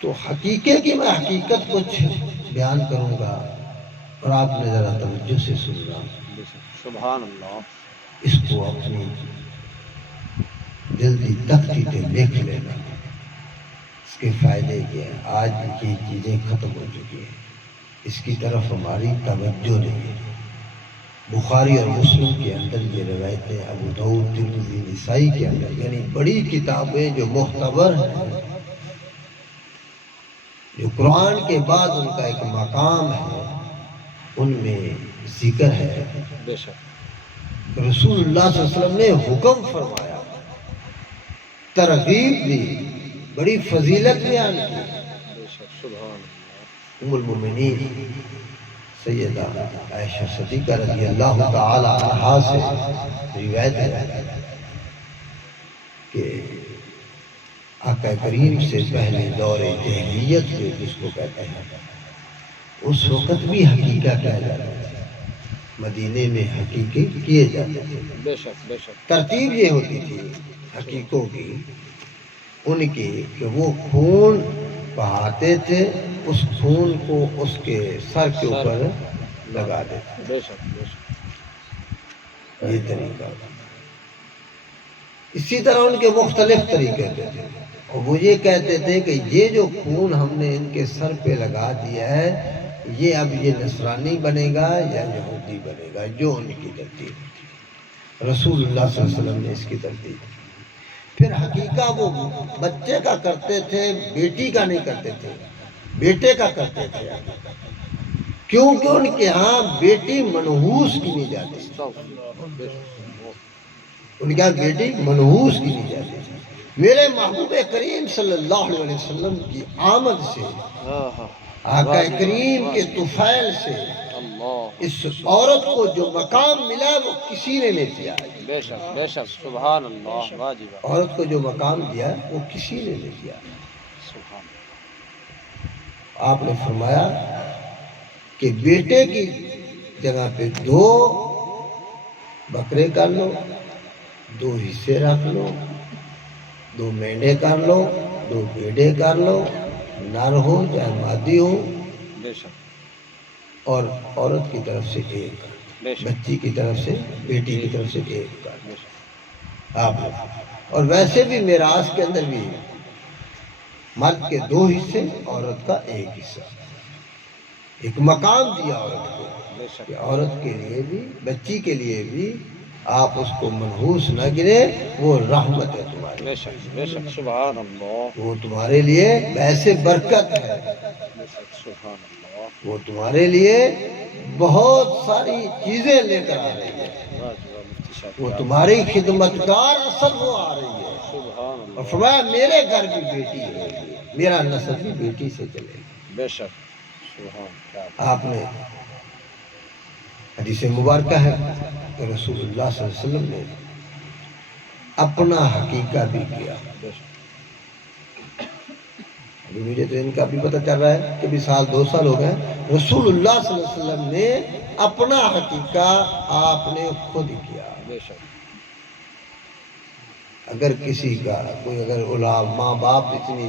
تو حقیقے کی میں حقیقت کچھ بیان کروں گا اور آپ نے ذرا توجہ سے سننا، سبحان اللہ. اس کو اپنی دل کی تختی پہ لکھ لینا. اس کے فائدے کیا ہیں؟ آج یہ چیزیں ختم ہو چکی ہیں، اس کی طرف ہماری توجہ نہیں ہے. بخاری اور مسلم کے اندر یہ روایتیں، ابو داؤد، ترمذی، نسائی کے اندر، یعنی بڑی کتابیں جو معتبر ہیں، جو قرآن کے بعد ان کا ایک مقام ہے، ان میں ذکر ہے. بے شک. رسول اللہ صلی اللہ علیہ وسلم نے حکم فرمایا، ترغیب دی، بڑی فضیلت بیان کی. بے شک. سبحان اللہ. ام المومنین سیدہ عائشہ صدیقہ رضی اللہ تعالی عنہا سے روایت ہے کہ آقا کریم سے پہلے دور جاہلیت میں، جس کو کہتے ہیں، اس وقت بھی حقیقہ کہا جاتا تھا. مدینے میں حقیقے کیے جاتے تھے. بے شک. بے شک. ترتیب یہ ہوتی تھی حقیقوں کی، ان کی، کہ وہ خون بہاتے تھے، اس خون کو اس کے سر کے اوپر لگا دیتے. بے شک. بے شک. یہ طریقہ. اسی طرح ان کے مختلف طریقے تھے، اور وہ یہ کہتے تھے کہ یہ جو خون ہم نے ان کے سر پہ لگا دیا ہے، یہ اب یہ نصرانی بنے گا یا یہودی بنے گا، جو ان کی ترتیب تھی. رسول اللہ صلی اللہ علیہ وسلم نے اس کی ترتیب دی. پھر حقیقہ وہ بچے کا کرتے تھے، بیٹی کا نہیں کرتے تھے، بیٹے کا کرتے تھے. کیونکہ ان کے ہاں بیٹی منحوس کی نہیں جاتی، ان کے ہاں بیٹی منحوس کی نہیں جاتی. میرے محبوب کریم صلی اللہ علیہ وسلم کی آمد سے، آقا کریم کے طفیل سے، اس عورت کو جو مقام ملا وہ کسی نے نہیں دیا. بے شک. بے شک. سبحان اللہ. واجب. عورت کو جو مقام دیا وہ کسی نے نہیں دیا. سبحان. آپ نے فرمایا کہ بیٹے کی جگہ پہ 2 بکرے کر لو، 2 حصے رکھ لو، 2 مینڈے کر لو، 2 بھیڑے کر لو، نر ہو چاہے مادی ہو، بے شک. اور عورت کی طرف سے 1، بے شک. بچی کی طرف سے، بیٹی کی طرف سے 1 کر. بے شک. آپ نے، اور ویسے بھی میراث کے اندر بھی مرد کے 2 حصے، عورت کا 1 حصہ. ایک مقام دیا عورت کو، کہ عورت کے لیے بھی، بچی کے لیے بھی آپ اس کو منحوس نہ گرے، وہ رحمت ہے تمہاری. بے شک. بے شک. سبحان اللہ. وہ تمہارے لیے ویسے برکت ہے، بے شک. سبحان اللہ. وہ تمہارے لیے بہت ساری چیزیں لے کر آ رہی ہے، وہ تمہاری خدمتگار اصل وہ آ رہی ہے. سبحان اللہ. اور فرمایا میرے گھر بھی بیٹی ہے، میرا نسل بھی بیٹی سے چلے گا. بے شک. سبحان. آپ نے حدیث مبارکہ ہے کہ رسول اللہ صلی اللہ علیہ وسلم نے اپنا حقیقہ بھی کیا. ابھی مجھے تو ان کا بھی پتہ چل رہا ہے کہ بھی 2 سال ہو گئے. رسول اللہ صلی اللہ علیہ وسلم نے اپنا حقیقہ آپ نے خود کیا. بے شک. اگر کسی کا کوئی، اگر ماں باپ اتنی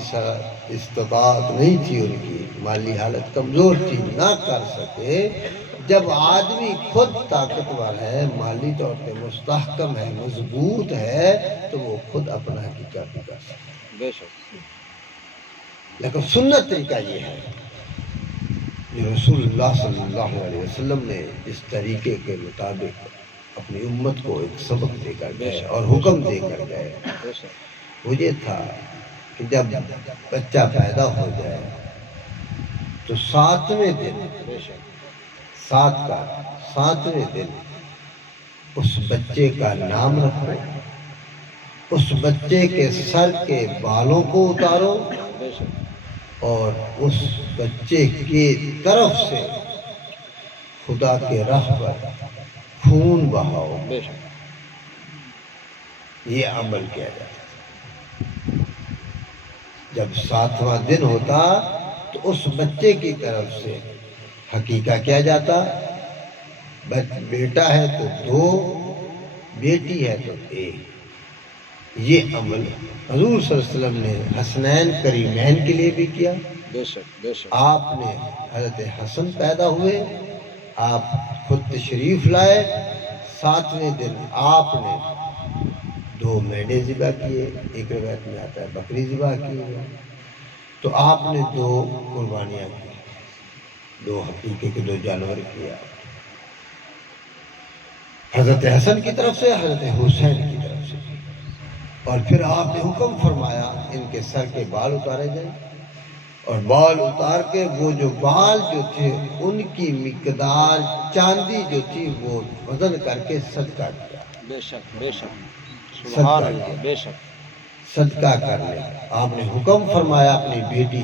استطاعت نہیں تھی، ان کی مالی حالت کمزور تھی، نہ کر سکے، جب آدمی خود طاقتور ہے، مالی طور پہ مستحکم ہے، مضبوط ہے، تو وہ خود اپنا حقیقہ بھی کر سکتا ہے. بے شک. لیکن سنت طریقہ یہ ہے جو رسول اللہ صلی اللہ علیہ وسلم نے اس طریقے کے مطابق اپنی امت کو ایک سبق دے کر گئے اور حکم دے کر گئے. وہ یہ تھا کہ جب بچہ پیدا ہو جائے تو 7ویں دن، 7ویں دن اس بچے کا نام رکھو، اس بچے کے سر کے بالوں کو اتارو، اور اس بچے کی طرف سے خدا کے راہ پر خون بہاؤ. یہ عمل کیا جاتا. جب 7واں دن ہوتا تو اس بچے کی طرف سے حقیقہ کیا جاتا. بیٹا ہے تو 2، بیٹی ہے تو 1. یہ عمل حضور صلی اللہ علیہ وسلم نے حسنین کریمین کے لیے بھی کیا۔ بے شک بے شک آپ نے حضرت حسن پیدا ہوئے، آپ خود تشریف لائے، 7ویں دن آپ نے 2 مینڈے ذبح کیے، ایک روایت میں آتا ہے بکری ذبح کی، تو آپ نے 2 قربانیاں کی، 2 حقیقے کے 2 جانور کیا، حضرت حسن کی طرف سے، حضرت حسین کی طرف سے، اور پھر آپ نے حکم فرمایا ان کے سر کے بال اتارے جائیں، اور بال اتار کے وہ جو بال جو تھے ان کی مقدار چاندی جو تھی وہ وزن کر کے صدقہ کیا، بے شک بے شک سبحان صدقہ اللہ کیا، بے شک صدقہ کرنے کا آپ نے حکم فرمایا اپنی بیٹی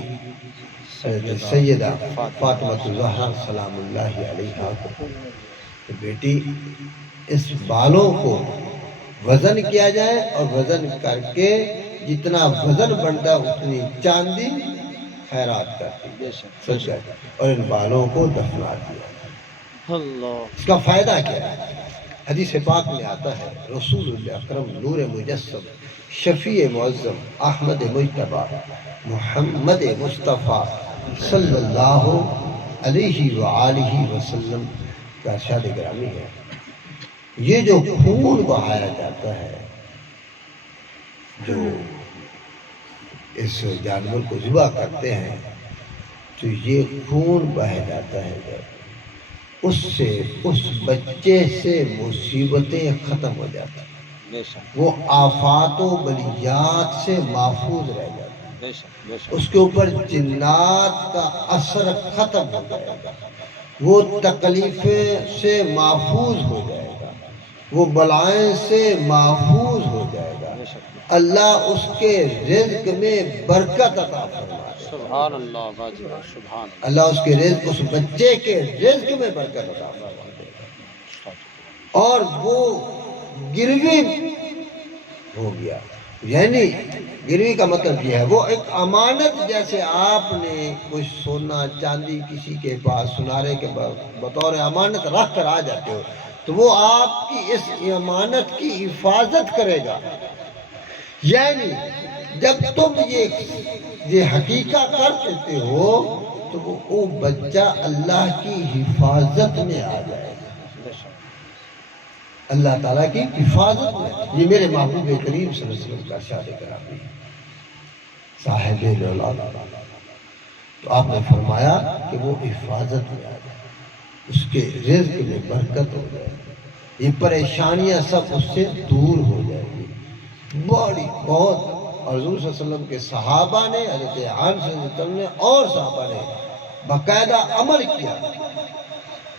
حضرت سیدہ فاطمہ الزہرا سلام اللہ علیہا کو کہ بیٹی اس بالوں کو وزن کیا جائے، اور وزن کر کے جتنا وزن بنتا ہے اتنی چاندی خیرات کرتی بے شک صدقہ، اور ان بالوں کو دفنا دیا۔ اللہ اس کا فائدہ کیا ہے؟ حدیث پاک میں آتا ہے رسول اللہ اکرم نور مجسم شفیع معظم احمد مجتبیٰ محمد مصطفیٰ صلی اللہ علیہ وآلہ وسلم کا ارشاد گرامی ہے، یہ جو خون بہایا جاتا ہے، جو اس جانور کو ذبح کرتے ہیں، تو یہ خون بہہ جاتا ہے جب اس بچے سے مصیبتیں ختم ہو جاتی ہیں، بے شک وہ آفات و بلیات سے محفوظ رہ جاتا ہے، بے شک بے شک اس کے اوپر جنات کا اثر ختم ہو جائے گا، وہ تکلیفیں سے محفوظ ہو جائے گا، وہ بلائیں سے محفوظ ہو جائے گا، بے شک اللہ اس کے رزق میں برکت عطا فرما دے گا، سبحان اللہ باجی سبحان اللہ اس کے رزق، اس بچے کے رزق میں برکت عطا فرما دے گا، اور وہ گروی ہو گیا، یعنی گروی کا مطلب یہ ہے وہ ایک امانت، جیسے آپ نے کچھ سونا چاندی کسی کے پاس سنارے کے بطور امانت رکھ کر آ جاتے ہو، تو وہ آپ کی اس امانت کی حفاظت کرے گا، یعنی جب تم یہ حقیقہ کر دیتے ہو تو وہ بچہ اللہ کی حفاظت میں آ جائے گا، بے شک اللہ تعالیٰ کی حفاظت میں۔ یہ میرے محبوب کریم صلی اللہ علیہ وسلم کا ارشاد گرامی ہے، صاحب اولاد، تو آپ نے فرمایا کہ وہ حفاظت میں آ جائے، اس کے رزق میں برکت ہو جائے گی، یہ پریشانیاں سب اس سے دور ہو جائے گی، بڑی بہت۔ اور حضور صلی اللہ علیہ وسلم کے صحابہ نے، حضرت عام صلی اللہ علیہ وسلم نے اور صحابہ نے باقاعدہ عمل کیا،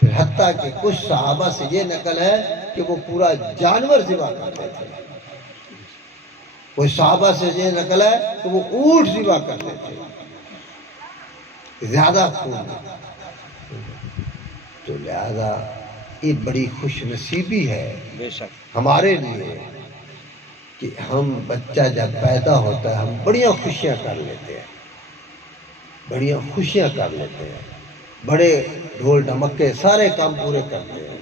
پھر حتیٰ کہ کچھ صحابہ سے یہ نقل ہے کہ وہ پورا جانور ذبح کرتے تھے، کوئی صحابہ سے یہ نقل ہے کہ وہ اونٹ ذبح کرتے تھے، زیادہ خون، تو لہذا یہ بڑی خوش نصیبی ہے بے شک ہمارے لیے کہ ہم بچہ جب پیدا ہوتا ہے ہم بڑیاں خوشیاں کر لیتے ہیں، بڑیاں خوشیاں کر لیتے ہیں، بڑے ڈھول ڈھمکے سارے کام پورے کرتے ہیں،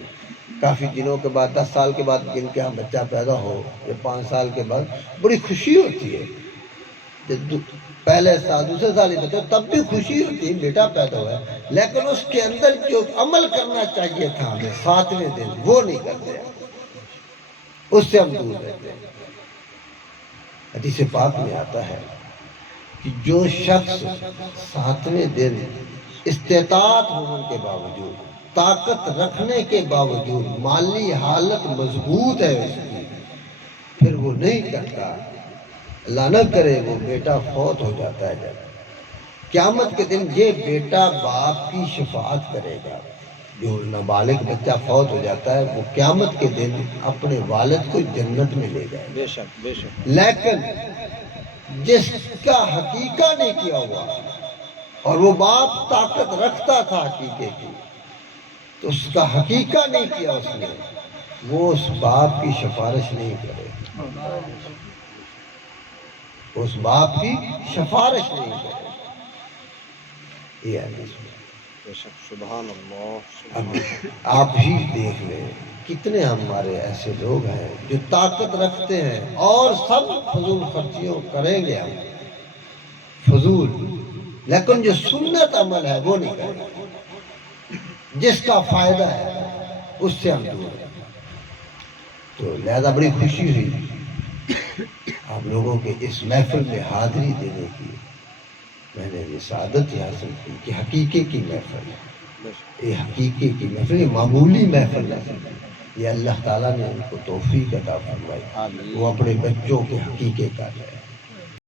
کافی دنوں کے بعد 10 سال کے بعد جن کے ہاں بچہ پیدا ہو یا 5 سال کے بعد بڑی خوشی ہوتی ہے، جب پہلے سال دوسرے سال ہی بچہ تب بھی خوشی ہوتی ہے بیٹا پیدا ہوا ہے، لیکن اس کے اندر جو عمل کرنا چاہیے تھا ہمیں 7ویں دن وہ نہیں کرتے ہیں، اس سے ہم دور رہتے ہیں۔ حدیث پاک میں آتا ہے کہ جو شخص 7ویں دن استطاعت ہونے کے باوجود، طاقت رکھنے کے باوجود، مالی حالت مضبوط ہے اس کی، پھر وہ نہیں کرتا، اللہ نہ کرے وہ بیٹا فوت ہو جاتا ہے، جب قیامت کے دن یہ بیٹا باپ کی شفاعت کرے گا، جو نابالغ بچہ فوت ہو جاتا ہے وہ قیامت کے دن اپنے والد کو جنت میں لے جائے گا، بے شک بے شک لیکن جس کا حقیقہ نہیں کیا ہوا اور وہ باپ طاقت رکھتا تھا حقیقے کی، تو اس کا حقیقہ نہیں کیا اس نے، وہ اس باپ کی سفارش نہیں کرے، اس باپ کی سفارش نہیں کرے، یہ حدیث میں۔ بے شک سبحان اللہ اب سبحان آپ ہی دیکھ لیں کتنے ہمارے ایسے لوگ ہیں جو طاقت رکھتے ہیں اور سب فضول خرچیوں کریں گے ہم فضول، لیکن جو سنت عمل ہے وہ نہیں کریں گے، جس کا فائدہ ہے اس سے ہم دور ہیں۔ تو لہذا بڑی خوشی ہوئی آپ لوگوں کے اس محفل میں حاضری دینے کی، میں نے یہ سعادت حاصل کی کہ حقیقے کی محفل ہے، بے شک یہ حقیقے کی محفل، یہ معمولی محفل ہے، یہ اللہ تعالیٰ نے ان کو توفیق عطا فرمائی، آمین وہ اپنے بچوں کے حقیقے کا ہے۔